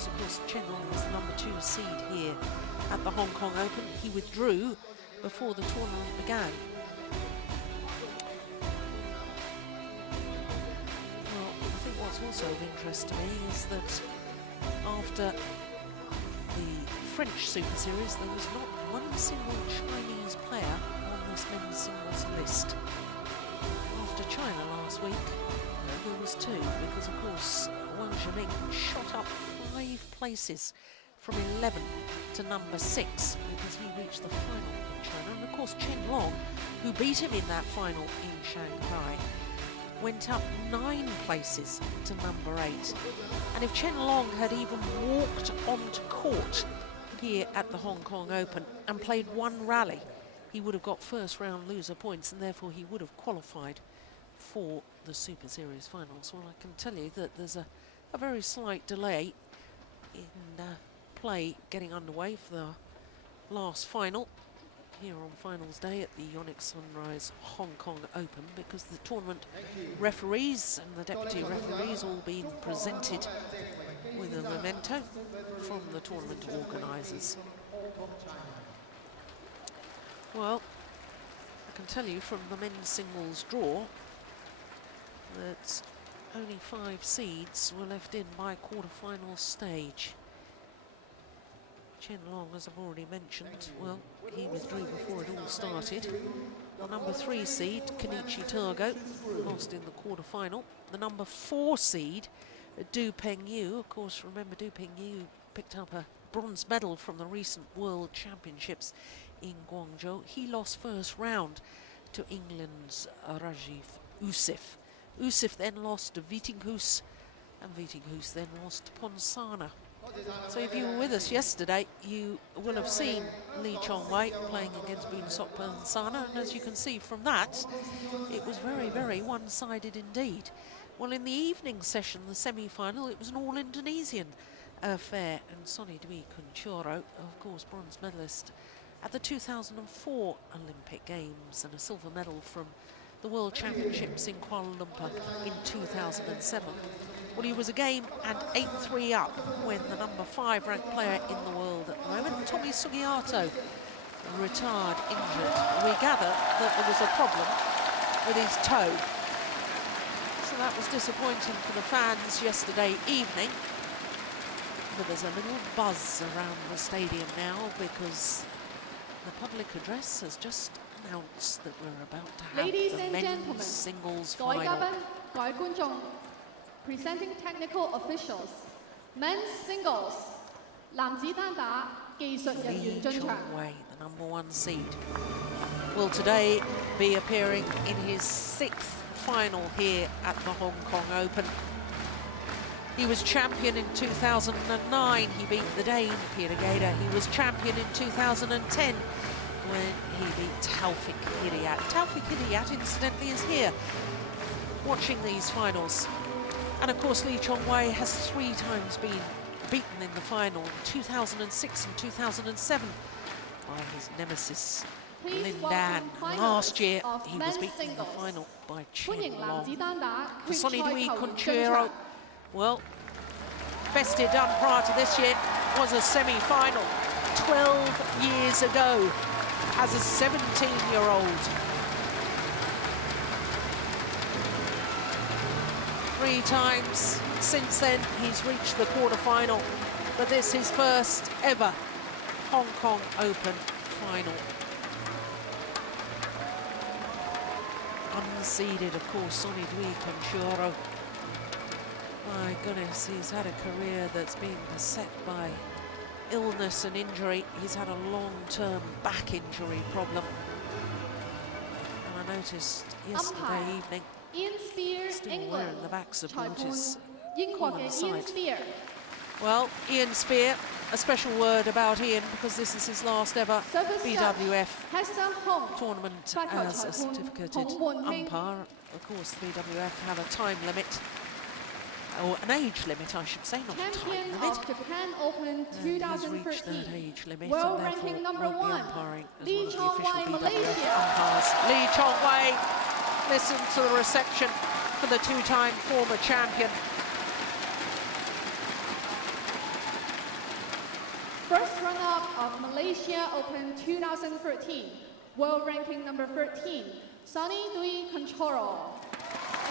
because, of course, Chen Long was the #2 seed here at the Hong Kong Open. He withdrew before the tournament began. Well, I think what's also of interest to me is that after the French Super Series, there was not one single Chinese player on this men's singles list. After China last week, there was 2, because of course Wang Zhiming shot up 5 places from 11 to #6 because he reached the final in China. And of course Chen Long, who beat him in that final in Shanghai, went up 9 places to #8. And if Chen Long had even walked onto court here at the Hong Kong Open and played 1 rally, he would have got first round loser points, and therefore he would have qualified for the Super Series Finals. Well, I can tell you that there's a very slight delay in play getting underway for the last final here on finals day at the Yonex-Sunrise Hong Kong Open, because the tournament referees and the deputy referees all being presented with a memento from the tournament organisers. Well, I can tell you from the men's singles draw that only 5 seeds were left in by quarterfinal stage. Chen Long, as I've already mentioned, well, he withdrew before it all started. The #3 seed, Kenichi Togo, lost in the quarterfinal. The #4 seed, Du Pengyu, of course, remember Du Pengyu picked up a bronze medal from the recent World Championships in Guangzhou. He lost first round to England's Rajiv Usif. Usif then lost to Vitinghus, and Vitinghus then lost to Ponsana. So if you were with us yesterday, you will have seen Lee Chong Wei playing against Boonsok Ponsana, and as you can see from that, it was very, very one-sided indeed. Well, in the evening session, the semi-final, it was an all-Indonesian affair, and Sony Dwi Kuncoro, of course, bronze medalist at the 2004 Olympic Games and a silver medal from the World Championships in Kuala Lumpur in 2007. Well, he was a game and 8-3 up when the #5 ranked player in the world at the moment, Tommy Sugiarto, retired injured. We gather that there was a problem with his toe. So that was disappointing for the fans yesterday evening. But there's a little buzz around the stadium now because the public address has just announced that we're about to have the men's singles final. Presenting technical officials, men's singles, 男子單打技術人員進場。 Chong Wei, the #1 seed, will today be appearing in his 6th final here at the Hong Kong Open. He was champion in 2009. He beat the Dane, Peter Gader. He was champion in 2010 when he beat Taufik Hidayat. Taufik Hidayat, incidentally, is here watching these finals. And of course, Lee Chong Wei has 3 times been beaten in the final, 2006 and 2007, by his nemesis, Lin Dan. Last year, he was beaten in the final by Chen Long. For Sony Dwi Kuncoro, well, best he'd done prior to this year was a semi-final 12 years ago as a 17-year-old. 3 times since then he's reached the quarter-final, but this is his first ever Hong Kong Open final. Unseeded, of course, Sony Dwi Kuncoro. My goodness, he's had a career that's been beset by illness and injury. He's had a long-term back injury problem. And I noticed yesterday evening, still wearing the back supporters on the side. Well, Ian Spear, a special word about Ian because this is his last ever BWF tournament as a certificated umpire. Of course, the BWF have a time limit, or an age limit, I should say, not a time limit. And he's reached that age limit and therefore won't be umpiring as one of the official BWF umpires. Lee Chong Wei, listen to the reception for the 2-time former champion. Malaysia Open 2013, world ranking number 13, Sony Dwi Kuncoro.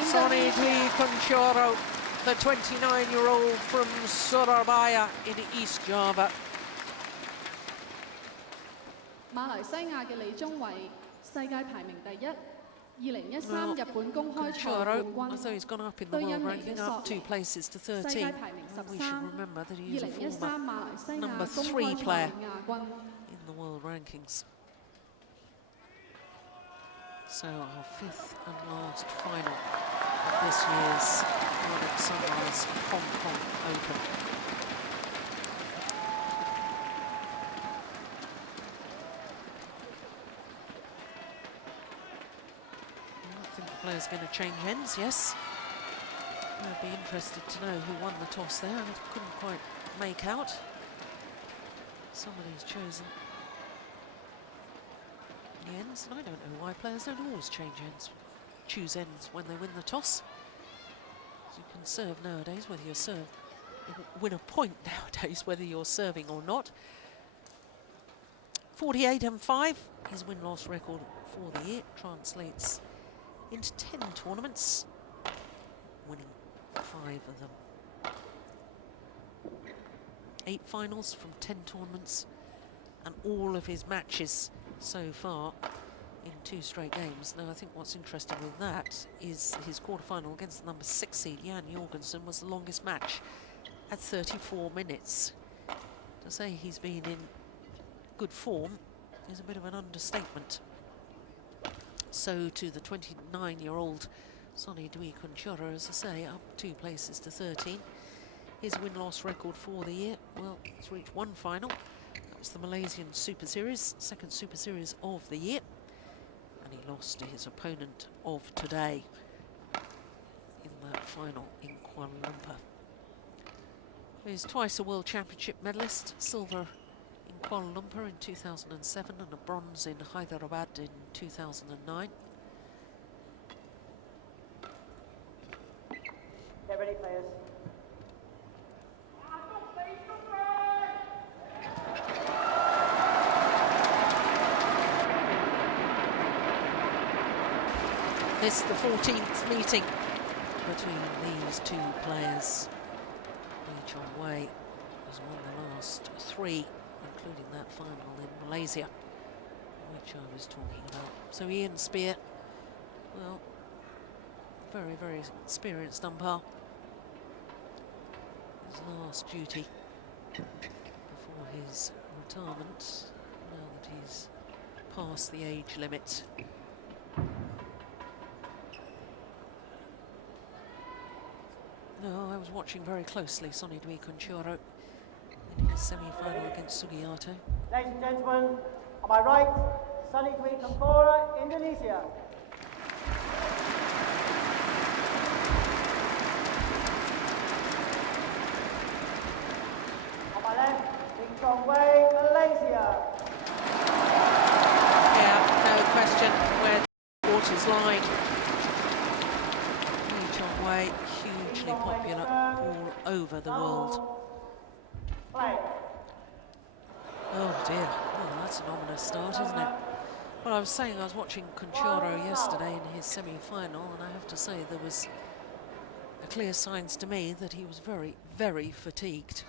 Sony Dwi Kuncoro, the 29-year-old from Surabaya in East Java. 馬來西亞嘅李宗偉，世界排名第一，2013日本公開賽冠 Kuncoro, although he's gone up in the world ranking, up 2 places to 13. We should remember that he is a former number 3 player in the world rankings. So our 5th and last final of this year's Yonex-Sunrise Hong Kong Open. I think the player's going to change ends, yes. I'd be interested to know who won the toss there. I couldn't quite make out. Somebody's chosen the ends, and I don't know why players don't always choose ends when they win the toss. You can serve nowadays, whether you're win a point nowadays, whether you're serving or not. 48-5, his win-loss record for the year translates into 10 tournaments, winning 5 of them. 8 finals from 10 tournaments, and all of his matches so far in 2 straight games. Now, I think what's interesting with that is his quarterfinal against the number 6 seed, Jan Jorgensen, was the longest match at 34 minutes. To say he's been in good form is a bit of an understatement. So to the 29-year-old Sony Dwi Kuncoro, as I say, up 2 places to 13. His win-loss record for the year, well, he's reached 1 final. That was the Malaysian Super Series, 2nd Super Series of the year. And he lost to his opponent of today in that final in Kuala Lumpur. He's twice a World Championship medalist, silver in Kuala Lumpur in 2007 and a bronze in Hyderabad in 2009. Get ready, players. This is the 14th meeting between these 2 players. Chong Wei has won the last 3, including that final in Malaysia, which I was talking about. So Ian Spear, well, very, very experienced umpire. His last duty before his retirement, now that he's past the age limit. No, I was watching very closely Sony Dwi Kuncoro in his semi-final against Sugiyato. Ladies and gentlemen, on my right, Sony Dwi Kuncoro, Indonesia. On my left, Chong Wei, Malaysia. Yeah, no question where the waters line. Chong Wei, hugely popular all over the world. Play. Oh dear, well that's an ominous start, isn't it? Well, I was saying I was watching Kuncoro yesterday in his semi-final, and I have to say there was clear signs to me that he was very, very fatigued.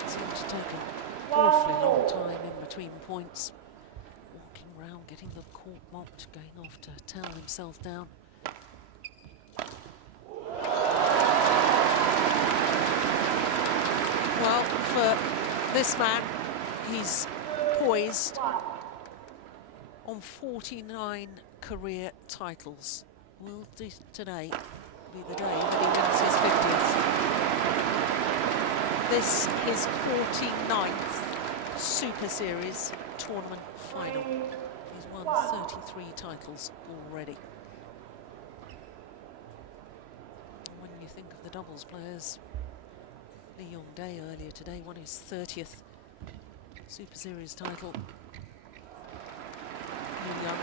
It seemed to take an awfully long time in between points. Walking around, getting the court mopped, going off to towel himself down. Well, for this man, he's poised on 49 career titles. Will today be the day that he wins his 50th? This is 49th Super Series tournament final. He's won 33 titles already. And when you think of the doubles players, Lee Yong-dae earlier today won his 30th Super Series title. Lee Young,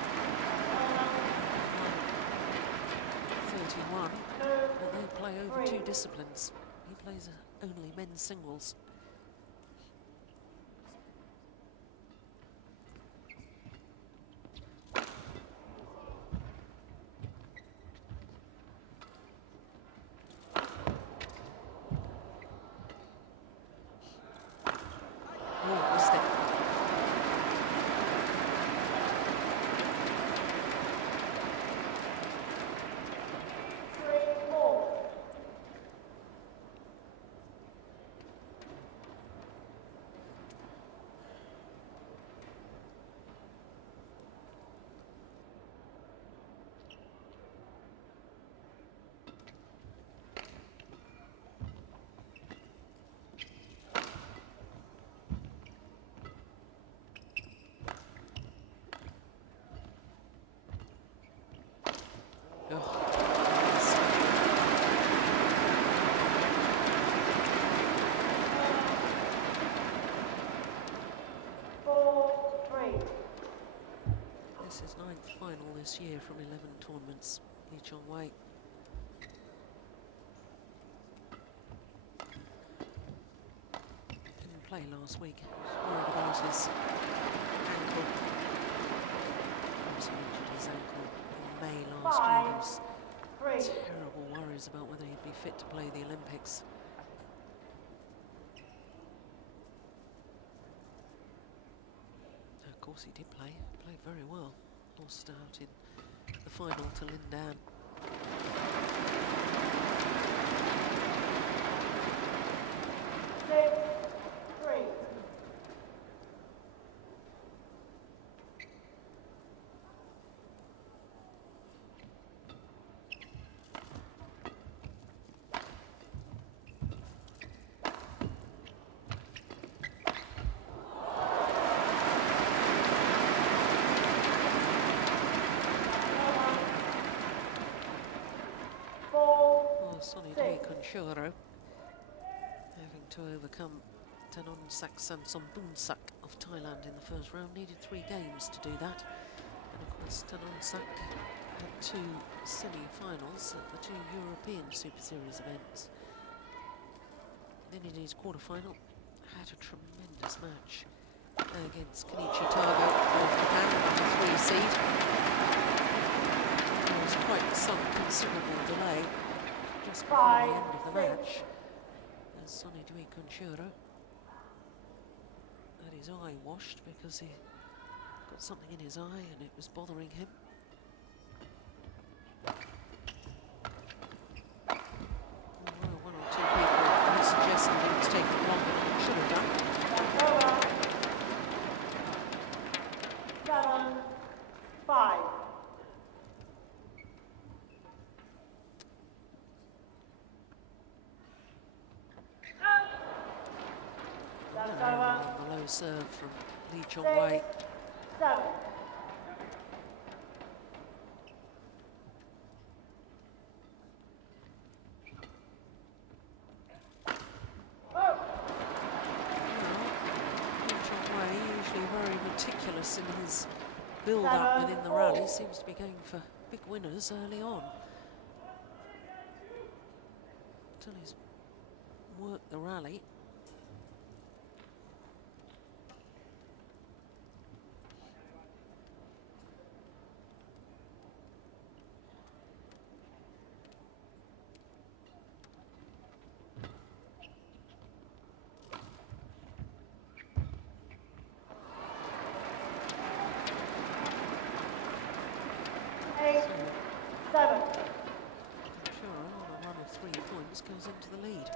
31, but they play over 2 disciplines. He plays only men's singles. Oh, missed it. This is 9th final this year from 11 tournaments. Chong Wei. Didn't play last week. Worried about his ankle. He injured his ankle in May last year. There was terrible worries about whether he'd be fit to play the Olympics. Of course he did play. Played very well. Lost out in the final to Lin Dan. Sony Dwi Kuncoro having to overcome Thananornsak Sansomboonsak of Thailand in the first round. Needed 3 games to do that. And of course Thananornsak had 2 semi-finals at the 2 European Super Series events. Then in his quarterfinal had a tremendous match against Kenichi Tago of Japan, the 3 seed. There was quite some considerable delay just before the end of the match, as Sony Dwi Kuncoro had his eye washed because he got something in his eye and it was bothering him. Well, 1 or 2 people who suggested it was taking longer than it should have done. 7-5. A low serve from Chong Wei. 7. Chong Wei, usually very meticulous in his build-up within the rally, seems to be going for big winners early on. Until he's worked the rally. Goes into the lead.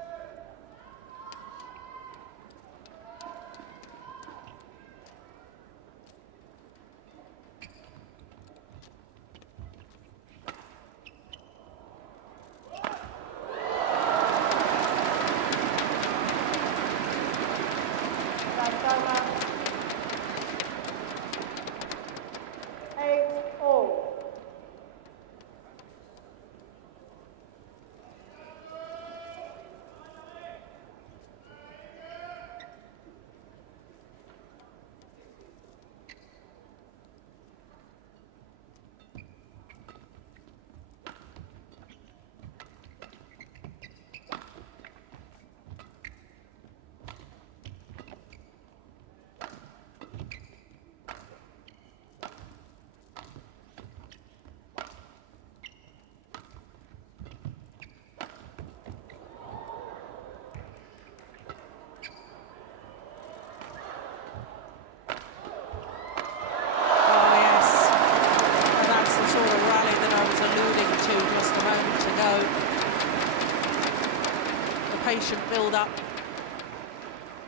patient build-up.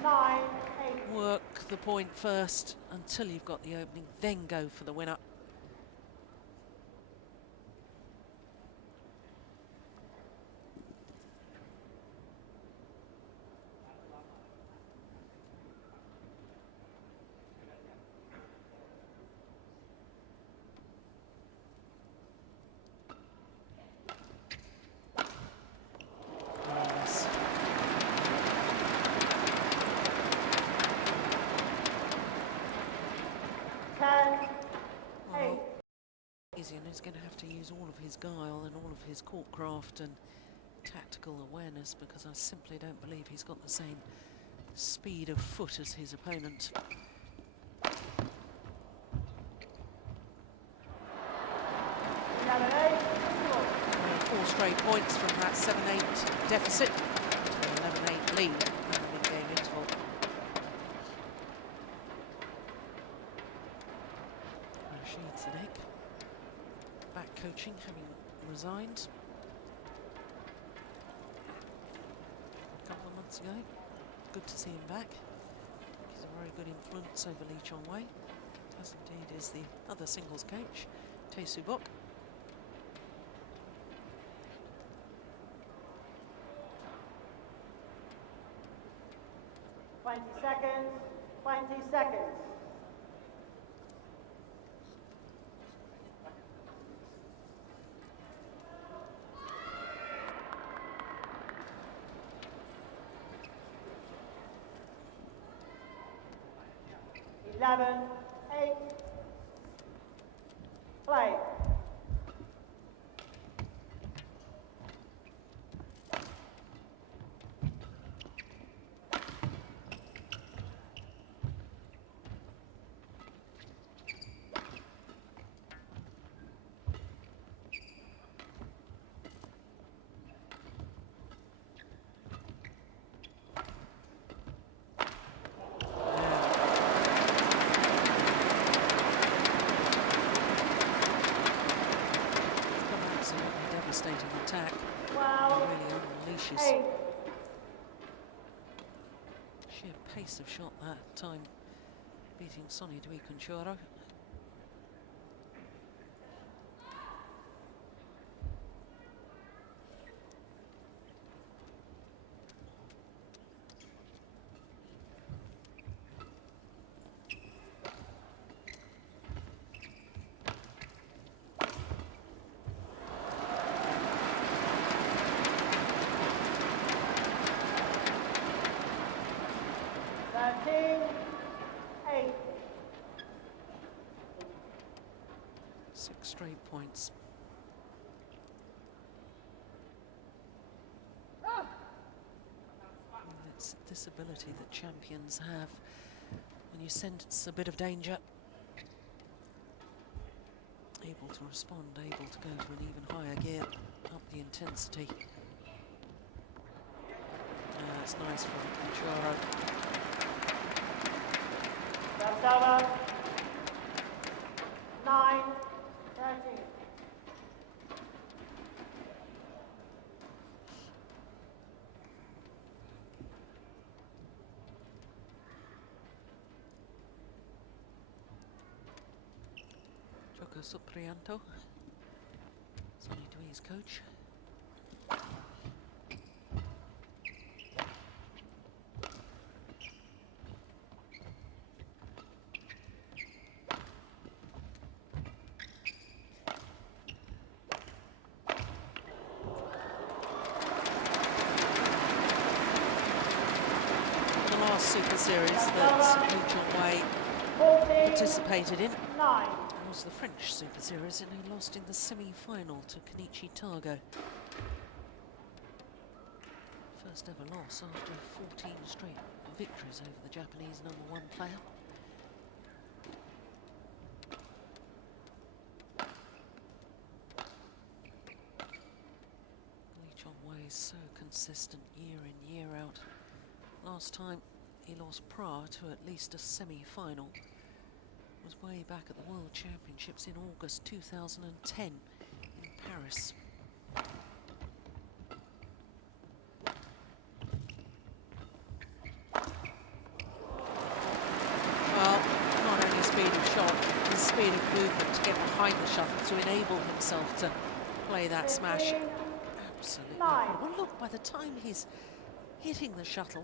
9-8. Work the point first until you've got the opening, then go for the winner. And he's going to have to use all of his guile and all of his courtcraft and tactical awareness, because I simply don't believe he's got the same speed of foot as his opponent. 4 straight points from that 7-8 deficit to an 11-8 lead in the mid-game interval. Rashid Sadek, back coaching, having resigned a couple of months ago. Good to see him back. He's a very good influence over Lee Chong Wei, as indeed is the other singles coach, Tae Soo Bok. 20 seconds, 20 seconds. Eleven, 8, play. Attack. Wow. Really unleashes 8. sheer pace of shot that time, beating Sony Dwi Kuncoro. Six straight points. And it's this ability that champions have. When you sense a bit of danger, able to respond, able to go to an even higher gear, up the intensity. It's nice from Kuncoro. That's over. 9, 13. Joko Supriyanto, Sony Dwi's coach. Super Series that Chong Wei participated in was the French Super Series, and he lost in the semi-final to Kenichi Targo. First ever loss after 14 straight victories over the Japanese #1 player. Lee Chong Wei is so consistent year in, year out. Last time he lost prior to at least a semi-final was way back at the World Championships in August 2010 in Paris. to enable himself to play that smash. Absolutely incredible. Well, look, by the time he's hitting the shuttle,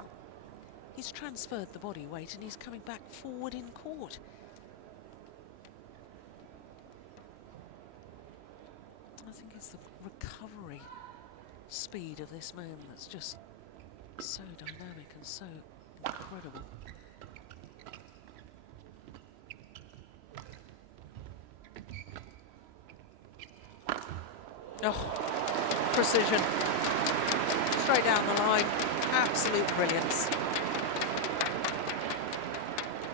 he's transferred the body weight and he's coming back forward in court. I think it's the recovery speed of this man that's just so dynamic and so incredible. Oh, precision. Straight down the line. Absolute brilliance.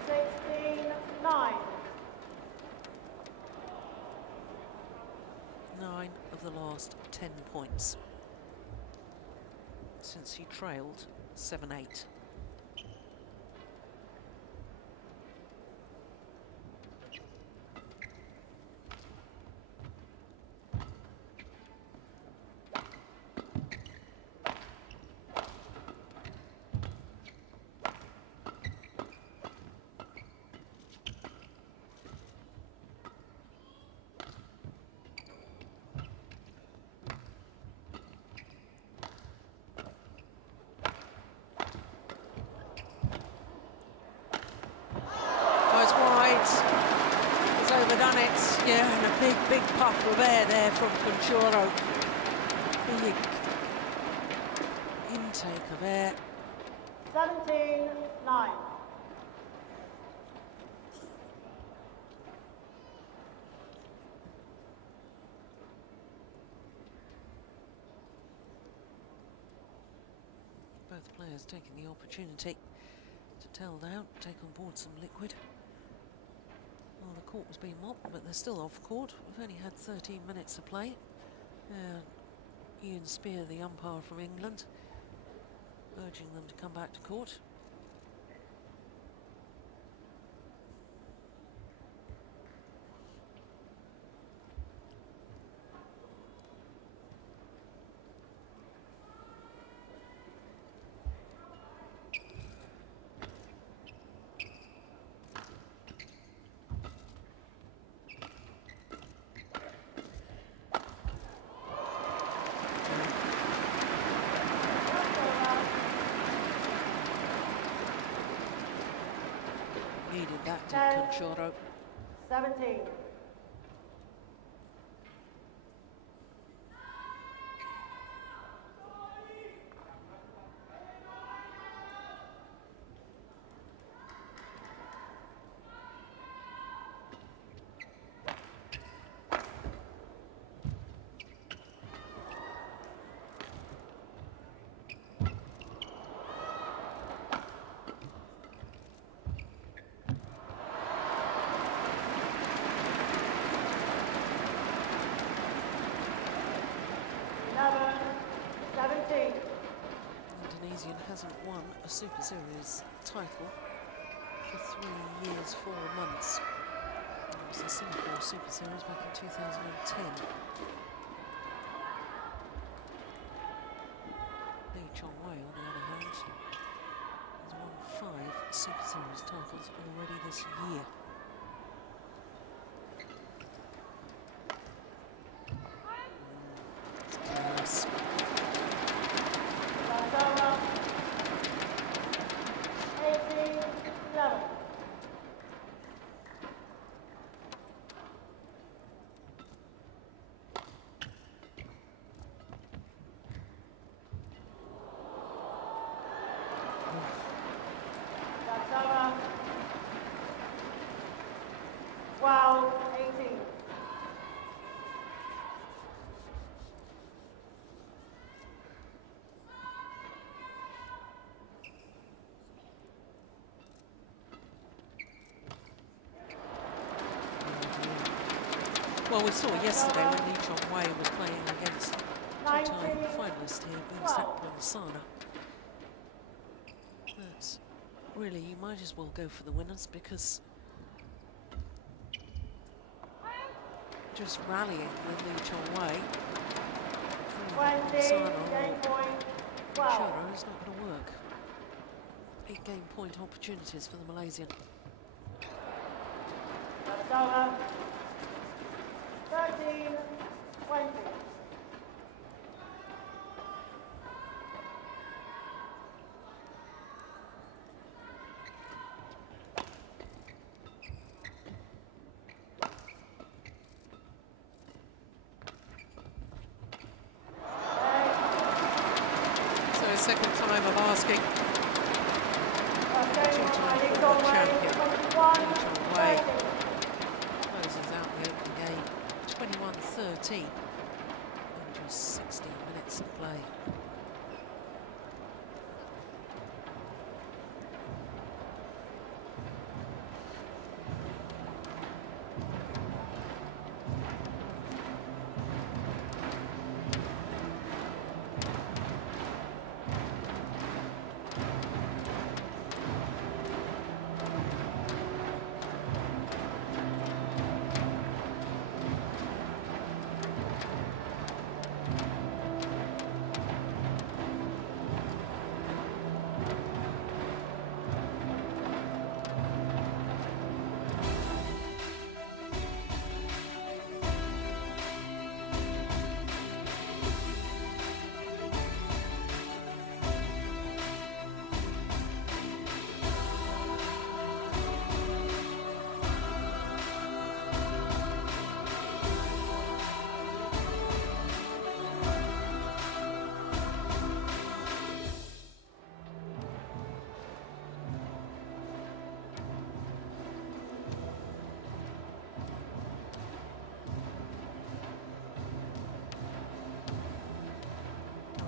16-9. 9 of the last 10 points since he trailed 7-8. Overdone it, yeah, and a big puff of air there from Kuncoro. Big intake of air. 17-9. Both players taking the opportunity to tell down, take on board some liquid. Well, the court was being mopped, but they're still off court. We've only had 13 minutes of play. Ian Spear, the umpire from England, urging them to come back to court. Needed that, did Kuncoro. 17. Indonesian hasn't won a Super Series title for 3 years, 4 months. It was the Singapore Super Series back in 2010. Chong Wei, on the other hand, has won 5 Super Series titles already this year. It's close. Wow, 18. Well, we saw yesterday when Chong Wei was playing against two-time finalist here, Boon Sana. But really, you might as well go for the winners, because just rallying with Chong Wei from Sana or Kuncoro is not going to work. 8 game point opportunities for the Malaysian. 13-20. So a second time of asking. Former champion, Chong Wei, closes out the opening game, 21-13, and just 16 minutes to play.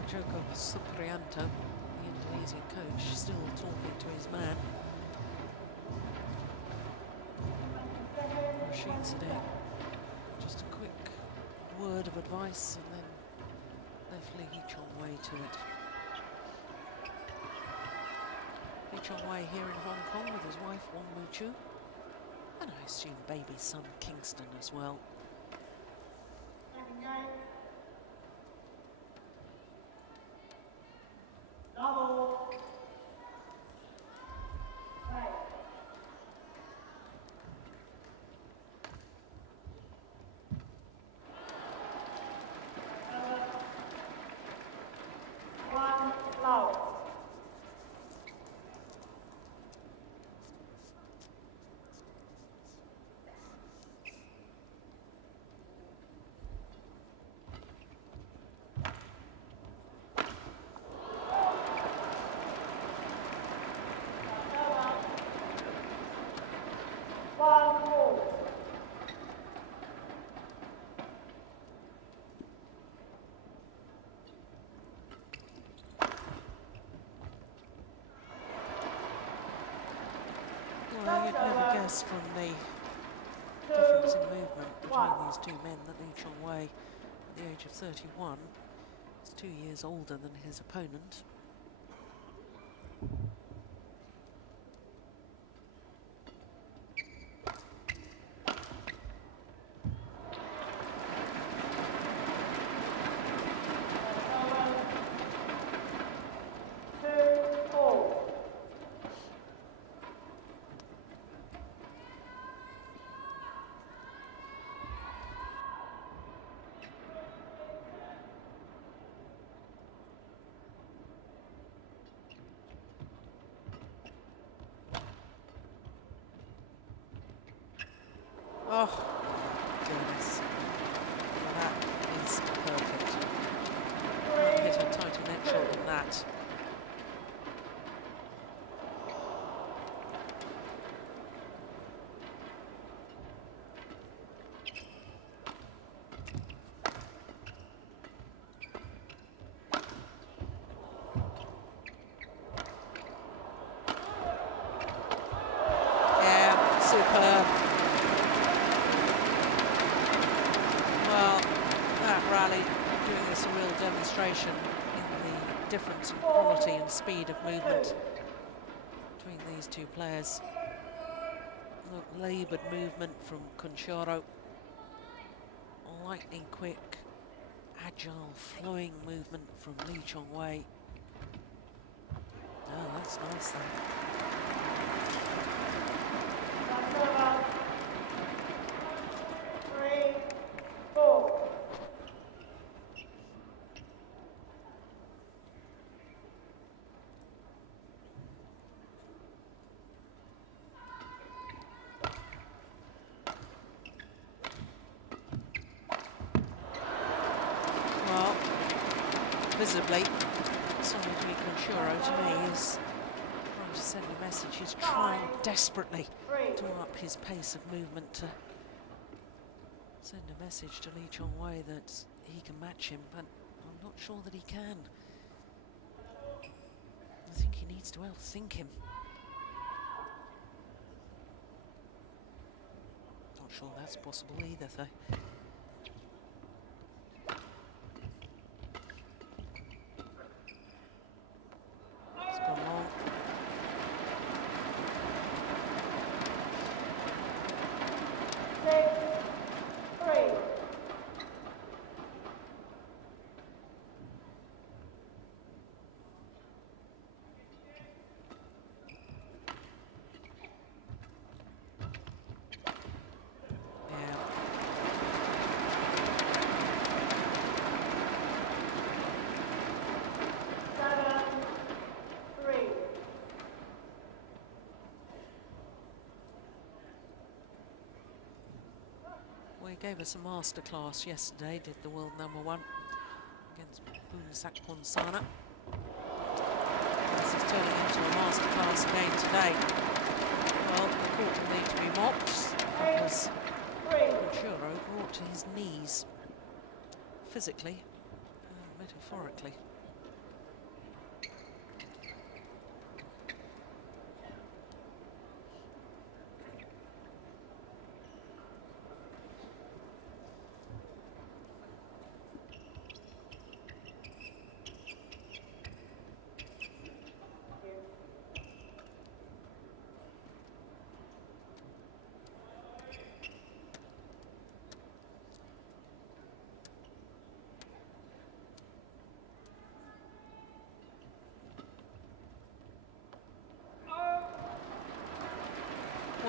Joko Supriyanto, the Indonesian coach, still talking to his man. Rashid Sadek, just a quick word of advice and then left Lee Chong Wei to it. Lee Chong Wei here in Hong Kong with his wife Wong Mu Chu, and I assume baby son Kingston as well. Well, you'd never guess from the difference in movement between these two men that Lee Chong Wei, at the age of 31, is 2 years older than his opponent. Oh, goodness. Well, that is perfect. Can't hit a tighter net shot than that. Yeah, superb. Rally doing us a real demonstration in the difference in quality and speed of movement between these two players. Look, laboured movement from Kuncoro, lightning quick, agile, flowing movement from Lee Chong Wei. Oh, that's nice then. visibly. Sony Dwi Kuncoro to me is trying to send a message. He's trying desperately to up his pace of movement to send a message to Chong Wei that he can match him, but I'm not sure that he can. I think he needs to outthink him. Not sure that's possible either, though. It's gone long. He gave us a masterclass yesterday, did the world #1 against Ponsana. This is turning into a masterclass again today. Well, the court will need to be mopped because Kuncoro brought to his knees, physically and metaphorically.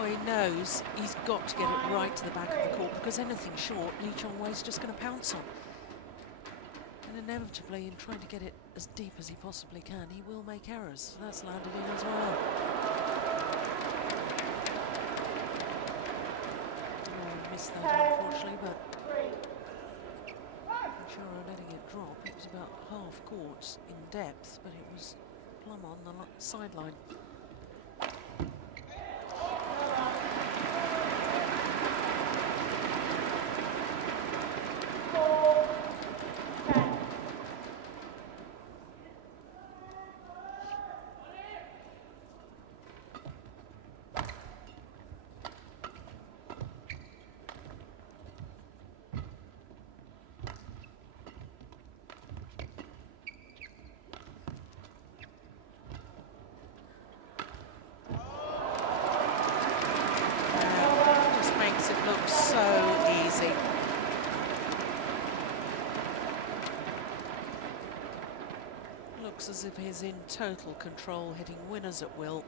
He knows he's got to get it right to the back of the court, because anything short, Chong Wei's just going to pounce on. And inevitably, in trying to get it as deep as he possibly can, he will make errors. That's landed in as well. Oh, missed that, unfortunately, but Kuncoro letting it drop. It was about half court in depth, but it was plumb on the sideline. As if he's in total control, hitting winners at will.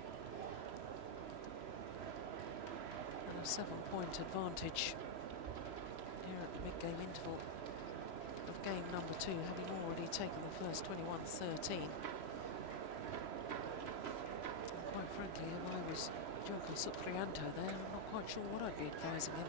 And a 7-point advantage here at the mid-game interval of game #2, having already taken the first 21-13. And quite frankly, if I was Joko Supriyanto there, I'm not quite sure what I'd be advising him.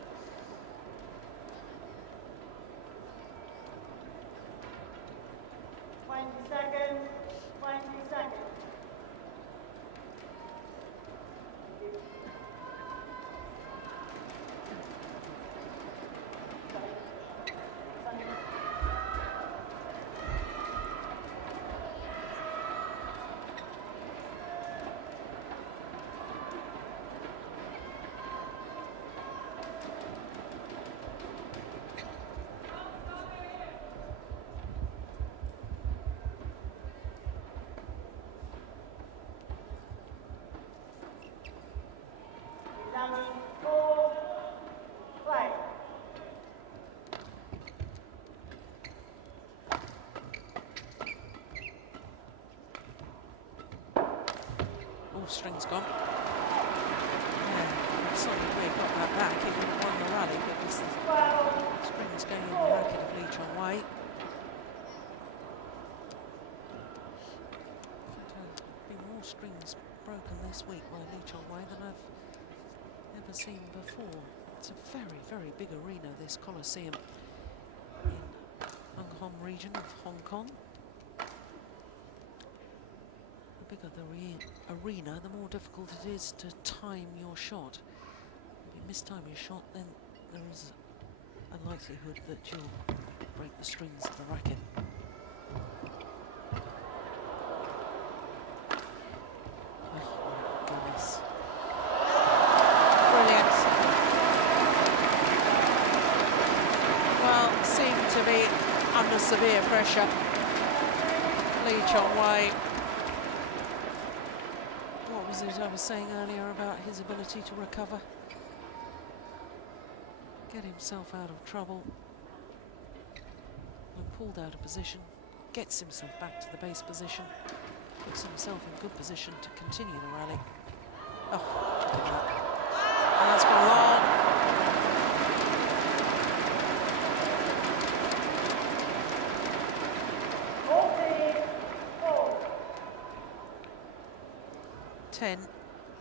String's gone. Yeah, if Sony Dwi got that back, he would have won the rally, because the string's going in the racket of Chong Wei. There have been more strings broken this week by Chong Wei than I've ever seen before. It's a very, very big arena, this Coliseum in Hung Hom region of Hong Kong. bigger the arena, the more difficult it is to time your shot. If you mistime your shot, then there is a likelihood that you'll break the strings of the racket. Oh, goodness. Brilliant. Well, seemed to be under severe pressure. Chong Wei. What was it I was saying earlier about his ability to recover? Get himself out of trouble. When pulled out of position, gets himself back to the base position, puts himself in good position to continue the rally. Oh, look at that. And that's gone long. 10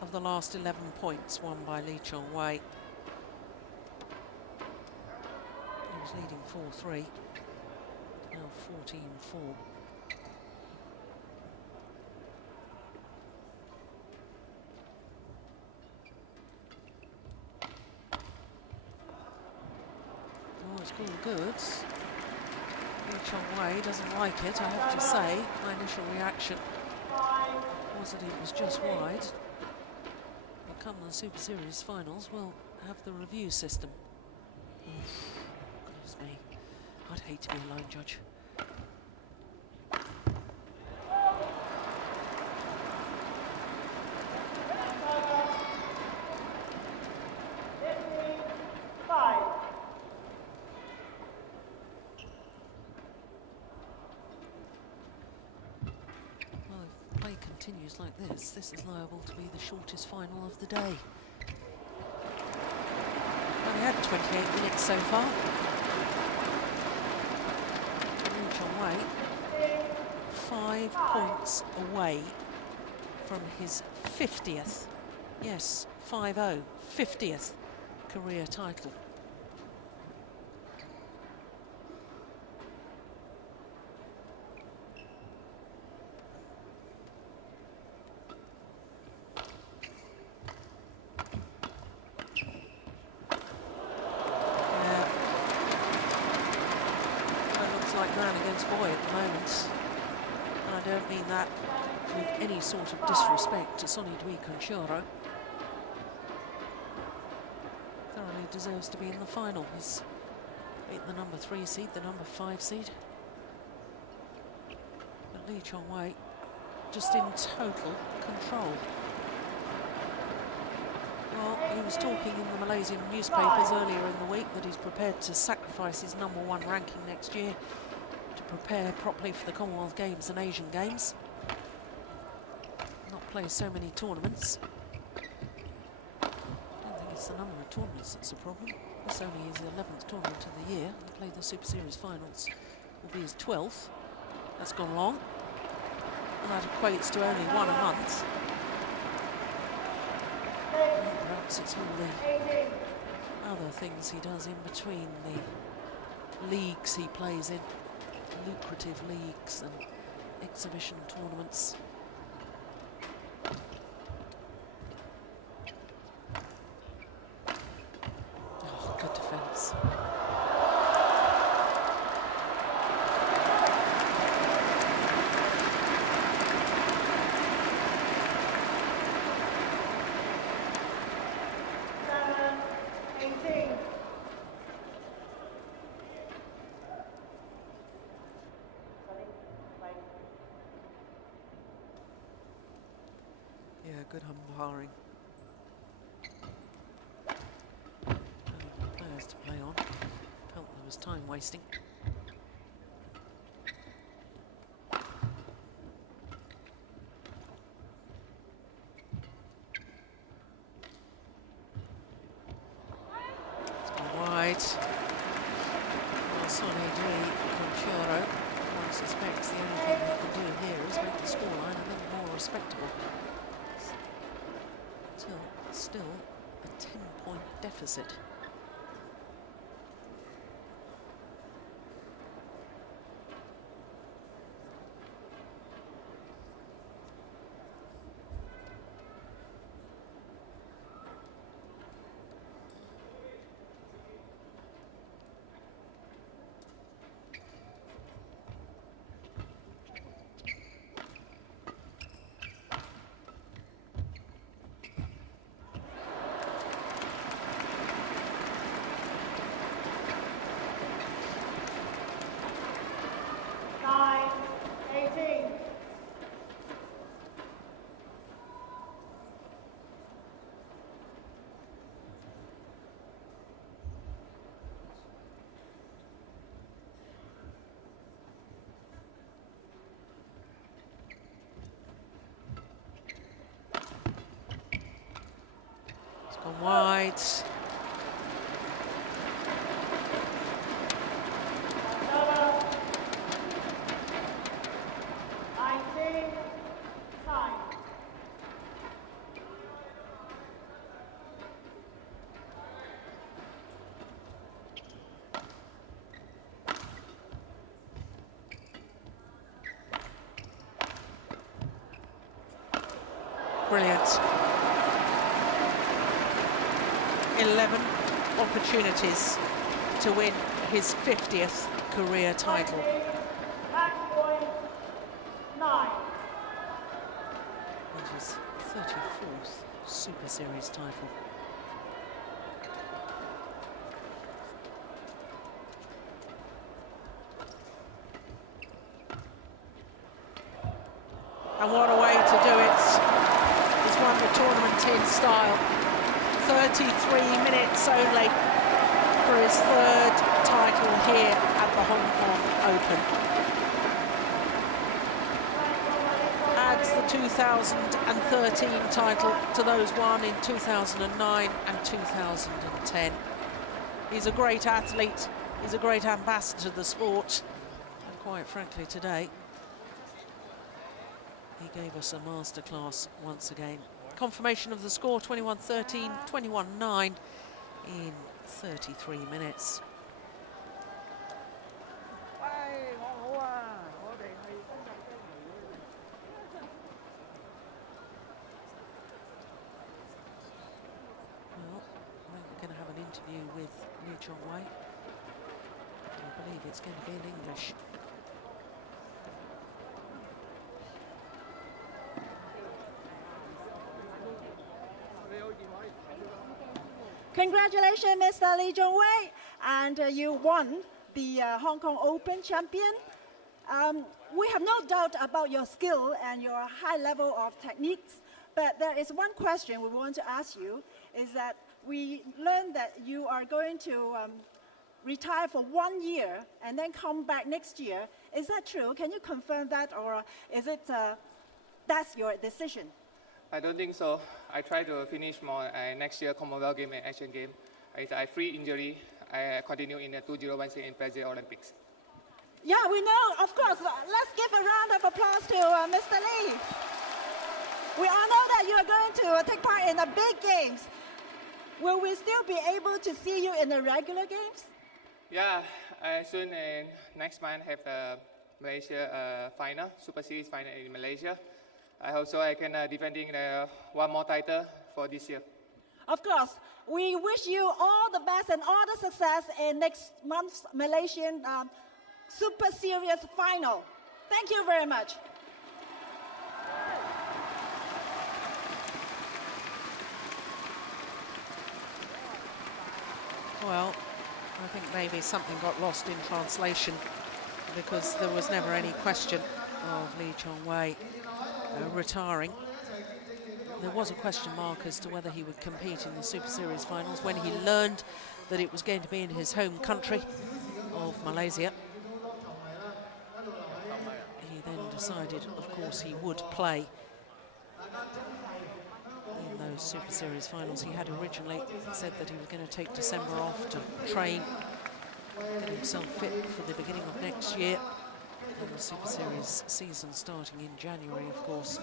of the last 11 points won by Chong Wei. He was leading 4-3, now 14-4. Oh, it's all good. Chong Wei doesn't like it, I have to say. My initial reaction was that it was just wide. But come the Super Series finals, we'll have the review system. Oof, goodness me, I'd hate to be a line judge. Continues like this is liable to be the shortest final of the day. Only had 28 minutes so far. Chong Wei, 5 points away from his 50th, yes, 5-0, 50th career title. Any sort of disrespect to Sony Dwi Kuncoro. Thoroughly deserves to be in the final. He's beaten the number 3 seed, the number 5 seed. But Chong Wei just in total control. Well, he was talking in the Malaysian newspapers earlier in the week that he's prepared to sacrifice his number 1 ranking next year to prepare properly for the Commonwealth Games and Asian Games. Not play so many tournaments. I don't think it's the number of tournaments that's a problem. This only is the 11th tournament of the year. He played the Super Series Finals. Will be his 12th. That's gone long. And that equates to only 1 a month. And perhaps it's all the other things he does in between the leagues he plays in, lucrative leagues and exhibition tournaments. Good defence. Yeah, good umpiring. To play on. Felt there was time wasting. It's gone wide. Well, Sony Dwi Kuncoro, one suspects the only thing he can do here is make the scoreline a little more respectable. Still a 10-point deficit. wide. Number 19, time. Brilliant. 11 opportunities to win his 50th career title. Match point 9. And his 34th Super Series title. And what a way to do it. He's won the tournament in style. 33 minutes only for his third title here at the Hong Kong Open. Adds the 2013 title to those won in 2009 and 2010. He's a great athlete, he's a great ambassador to the sport, and quite frankly today, he gave us a masterclass once again. Confirmation of the score, 21-13, 21-9 in 33 minutes. Well, we're going to have an interview with Chong Wei. I believe it's going to be in English. Congratulations, Mr. Lee Chong Wei, and you won the Hong Kong Open champion. We have no doubt about your skill and your high level of techniques, but there is one question we want to ask you, is that we learned that you are going to retire for 1 year and then come back next year. Is that true? Can you confirm that, or is it that's your decision? I don't think so. I try to finish more next year Commonwealth Game and Asian Game. I free injury. I continue in the 2016 in Paris Olympics. Yeah, we know, of course. Let's give a round of applause to Mr. Lee. We all know that you are going to take part in the big games. Will we still be able to see you in the regular games? Yeah, soon next month have the Malaysia final, Super Series final in Malaysia. I hope so I can defending one more title for this year. Of course. We wish you all the best and all the success in next month's Malaysian Super Series final. Thank you very much. Well, I think maybe something got lost in translation because there was never any question of Lee Chong Wei retiring. There was a question mark as to whether he would compete in the Super Series finals when he learned that it was going to be in his home country of Malaysia. He then decided, of course, he would play in those Super Series finals. He had originally said that he was going to take December off to train, get himself fit for the beginning of next year. And the Super Series season starting in January, of course.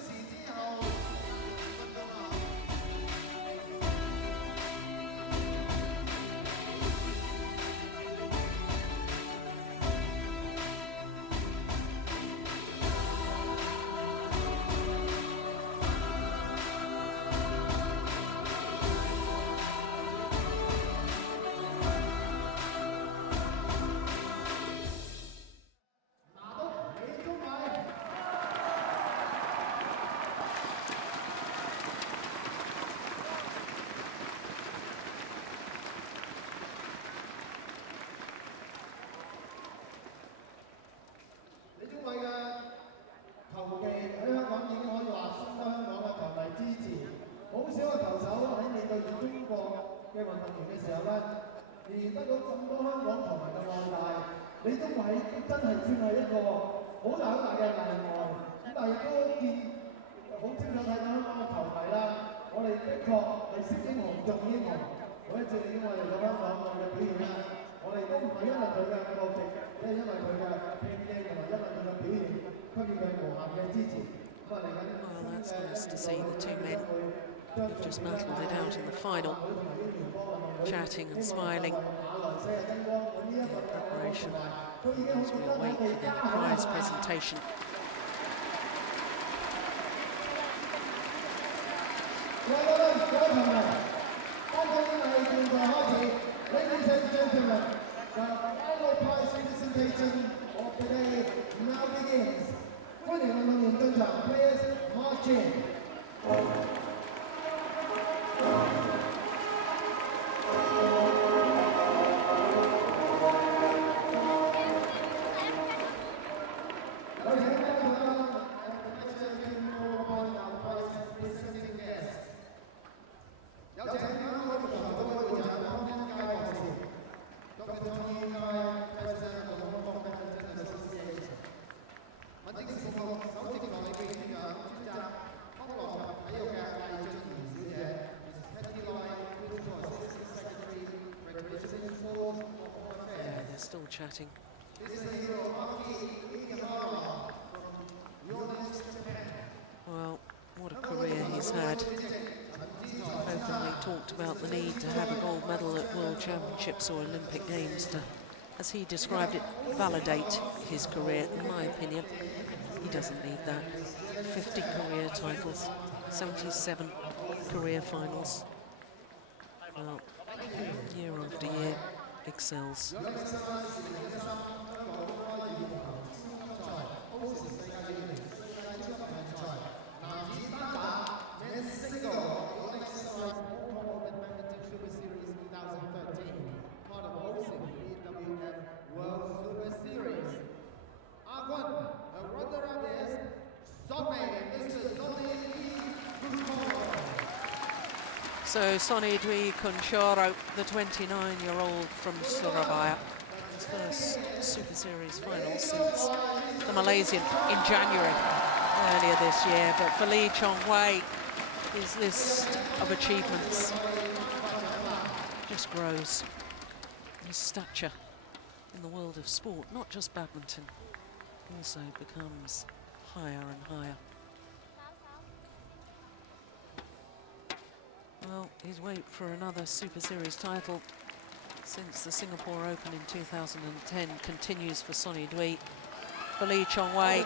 that's nice to see the two men who've just battled it out in the final, chatting and smiling in preparation as we await for the prize presentation. Ladies and gentlemen, the final prize presentation of the day now begins. 歡迎運動員進場 ，Players march in. Still chatting. Well, what a career he's had. Openly talked about the need to have a gold medal at World Championships or Olympic Games to, as he described it, validate his career. In my opinion, he doesn't need that. 50 career titles, 77 career finals. Well, year after year, excels. Men's single, Yonex-Sunrise Hong Kong Open Badminton Superseries 2013, part of OSIM BWF World Superseries. The runner-up is Mr. Sony Dwi Kuncoro. So Sony Dwi Kuncoro, the 29-year-old from Surabaya, his first Super Series final since the Malaysian in January earlier this year. But for Chong Wei, his list of achievements just grows. His stature in the world of sport, not just badminton, also becomes higher and higher. Well, his wait for another Super Series title since the Singapore Open in 2010 continues for Sony Dwi. For Chong Wei,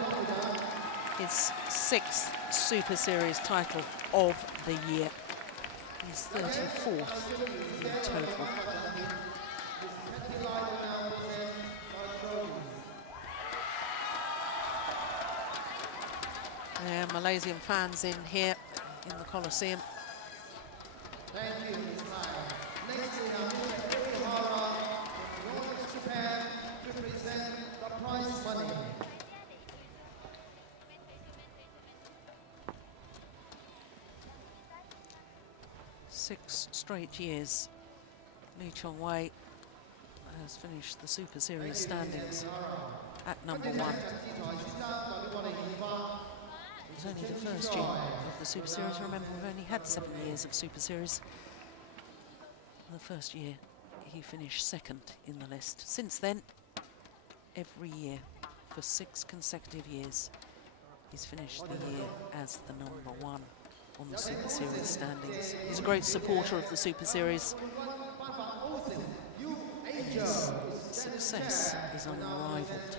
his 6th Super Series title of the year. His 34th in total. There are Malaysian fans in here in the Coliseum. Thank you, Ms. Lai. Next we have Mr. Ohara from Yonex, Japan to present the prize money. 6 straight years, Chong Wei has finished the Super Series standings at number 1. It's only the first year of the Super Series. Remember, we've only had 7 years of Super Series. The first year, he finished 2nd in the list. Since then, every year, for 6 consecutive years, he's finished the year as the number 1 on the Super Series standings. He's a great supporter of the Super Series. His success is unrivaled.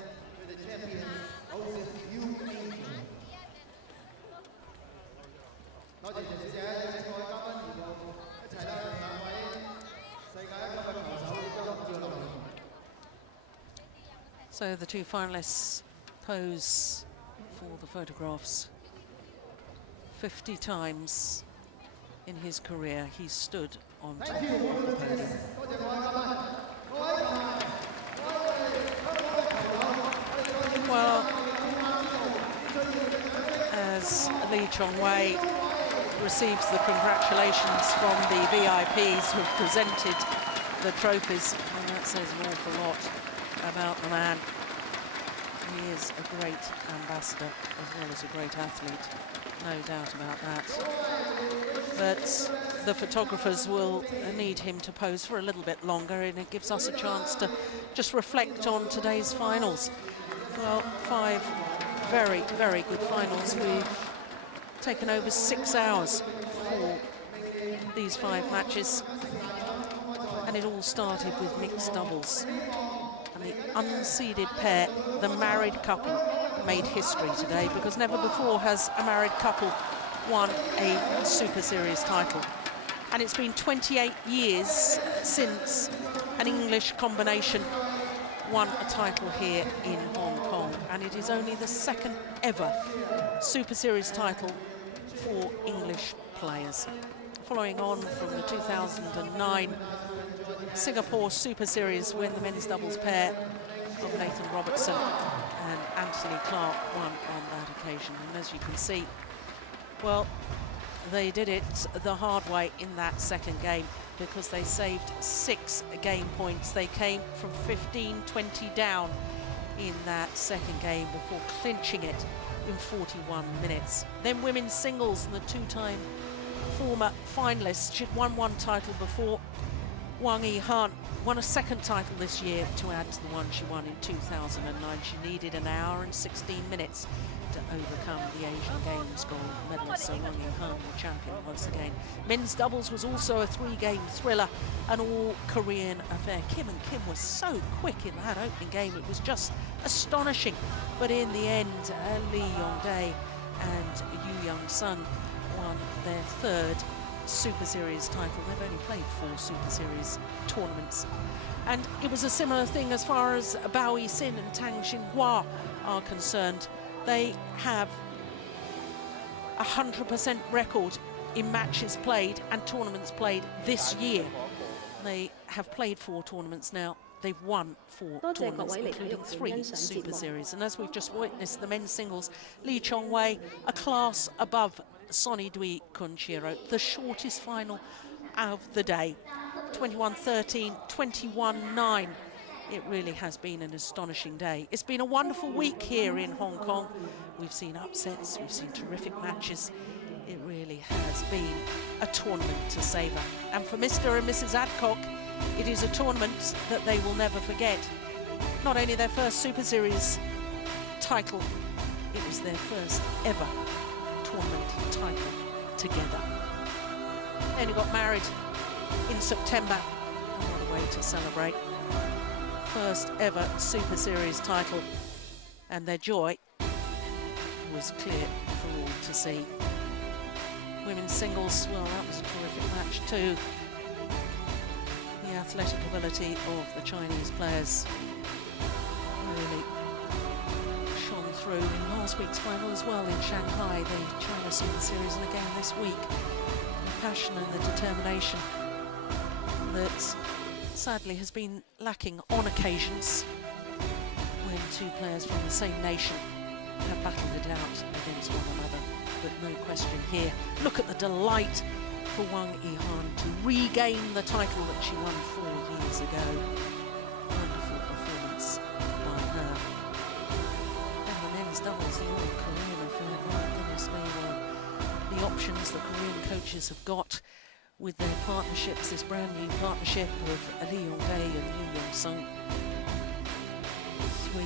So the 2 finalists pose for the photographs. 50 times in his career he's stood on top of the podium. Well, as Chong Wei receives the congratulations from the VIPs who've presented the trophies, and that says an awful lot about the man. He is a great ambassador as well as a great athlete, no doubt about that. but the photographers will need him to pose for a little bit longer, and it gives us a chance to just reflect on today's finals. Well, 5 very, very good finals. We've taken over 6 hours for these 5 matches, and it all started with mixed doubles. And the unseeded pair, the married couple, made history today, because never before has a married couple won a Super Series title. And it's been 28 years since an English combination won a title here in Hong Kong, and it is only the 2nd ever Super Series title for English players. Following on from the 2009 Singapore Super Series, when the men's doubles pair of Nathan Robertson and Anthony Clark won on that occasion. And as you can see, well, they did it the hard way in that 2nd game, because they saved 6 game points. They came from 15-20 down in that 2nd game before clinching it in 41 minutes. Then women's singles, and the 2-time former finalist. She'd won 1 title before. Wang Yihan won a 2nd title this year to add to the one she won in 2009. She needed an hour and 16 minutes to overcome the Asian Games gold medalist, so Wang Yihan, the champion once again. Men's doubles was also a 3-game thriller, an all-Korean affair. Kim and Kim was so quick in that opening game, it was just astonishing. But in the end, Lee Yong-dae and Yu Young-sun won their 3rd Super Series title. They've only played 4 Super Series tournaments. And it was a similar thing as far as Bao Yi-sin and Tang Xinhua are concerned. They have a 100% record in matches played and tournaments played this year. They have played 4 tournaments now. They've won 4 tournaments, including 3 Super Series. And as we've just witnessed, the men's singles, Lee Chong Wei, a class above Sony Dwi Kuncoro, the shortest final of the day. 21-13, 21-9. It really has been an astonishing day. It's been a wonderful week here in Hong Kong. We've seen upsets, we've seen terrific matches. It really has been a tournament to savour. And for Mr. and Mrs. Adcock, it is a tournament that they will never forget. Not only their first Super Series title, it was their first ever tournament title together. They only got married in September. And what a way to celebrate. First ever Super Series title, and their joy was clear for all to see. Women's singles, well, that was a terrific match too. The athletic ability of the Chinese players really shone through in last week's final as well in Shanghai, the China Super Series, and again this week. The passion and the determination that sadly has been lacking on occasions when 2 players from the same nation have battled it out against one another. But no question here. Look at the delight for Wang Yihan to regain the title that she won 4 years ago. Wonderful performance by her. And the men's doubles, the all-Korean affair. My goodness me, well, the options the Korean coaches have got with their partnerships, this brand new partnership of Lee Yong-dae and Yu Young-sun. 3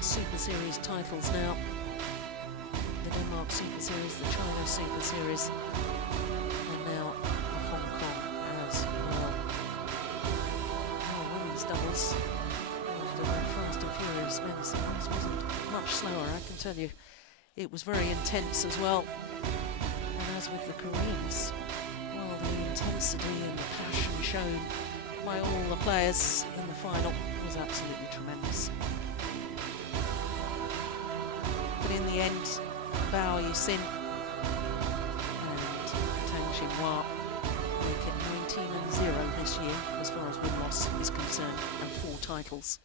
Super Series titles now. The Denmark Super Series, the China Super Series, and now the Hong Kong as well. Oh, women's doubles, after the fast and furious men's singles, wasn't much slower, I can tell you. It was very intense as well. And as with the Koreans, well, the intensity and the passion shown by all the players in the final was absolutely tremendous. But in the end, Bao Yi-sin and Tang Xinhua make it 19-0 this year as far as win-loss is concerned, and 4 titles.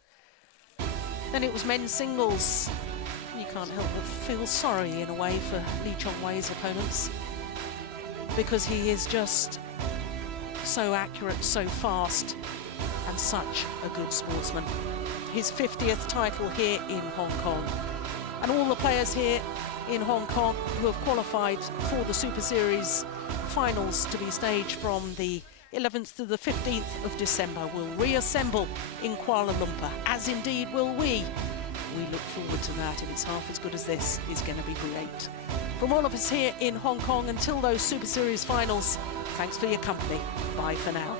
Then it was men's singles. You can't help but feel sorry in a way for Lee Chong Wei's opponents, because he is just so accurate, so fast, and such a good sportsman. His 50th title here in Hong Kong. And all the players here in Hong Kong who have qualified for the Super Series finals to be staged from the 11th to the 15th of December will reassemble in Kuala Lumpur, as indeed will we. We look forward to that, and it's half as good as this is going to be great. From all of us here in Hong Kong, until those Super Series finals, thanks for your company. Bye for now.